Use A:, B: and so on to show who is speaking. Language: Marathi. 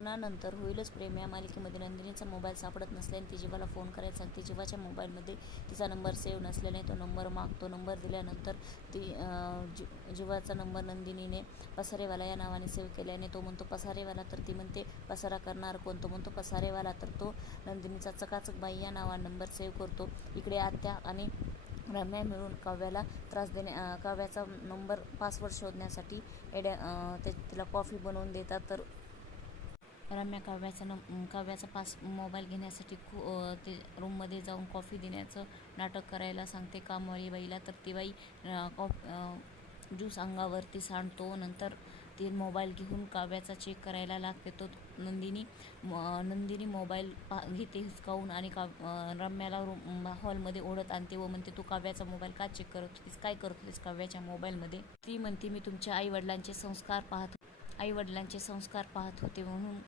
A: नंतर होईलच प्रेम. या मालिकेमध्ये नंदिनीचा मोबाईल सापडत नसल्याने ती जीवाला फोन करायला सांगते जीवाच्या मोबाईलमध्ये तिचा नंबर सेव्ह नसल्याने तो नंबर मागतो. नंबर दिल्यानंतर ती जी जीवाचा नंबर नंदिनीने पसारेवाला या नावाने सेव्ह केल्याने तो म्हणतो पसारेवाला तर ती म्हणते पसारा करणार कोण? तो म्हणतो पसारेवाला तर तो नंदिनीचा चकाचक बाई या नावाने नंबर सेव्ह करतो. इकडे आत्या आणि रम्या मिळून काव्याला त्रास देणे काव्याचा नंबर पासवर्ड शोधण्यासाठी एड्या ते तिला कॉफी बनवून देतात. तर रम्या काव्याचा न काव्याचा पास मोबाईल घेण्यासाठी खू ते रूममध्ये जाऊन कॉफी देण्याचं नाटक करायला सांगते कामवाली बाईला तर ती बाई कॉफ ज्यूस अंगावरती सांडतो. नंतर ती मोबाईल घेऊन काव्याचा चेक करायला लागते. तो नंदिनी नंदिनी मोबाईल पा घेते हिसकावून आणि काव रम्याला रूम हॉलमध्ये ओढत आणते व म्हणते तू काव्याचा मोबाईल का चेक करत होतीस? काय करत होतीस काव्याच्या मोबाईलमध्ये? ती म्हणते मी तुमच्या आईवडिलांचे संस्कार पाहत आईवडिलांचे संस्कार पाहत होते म्हणून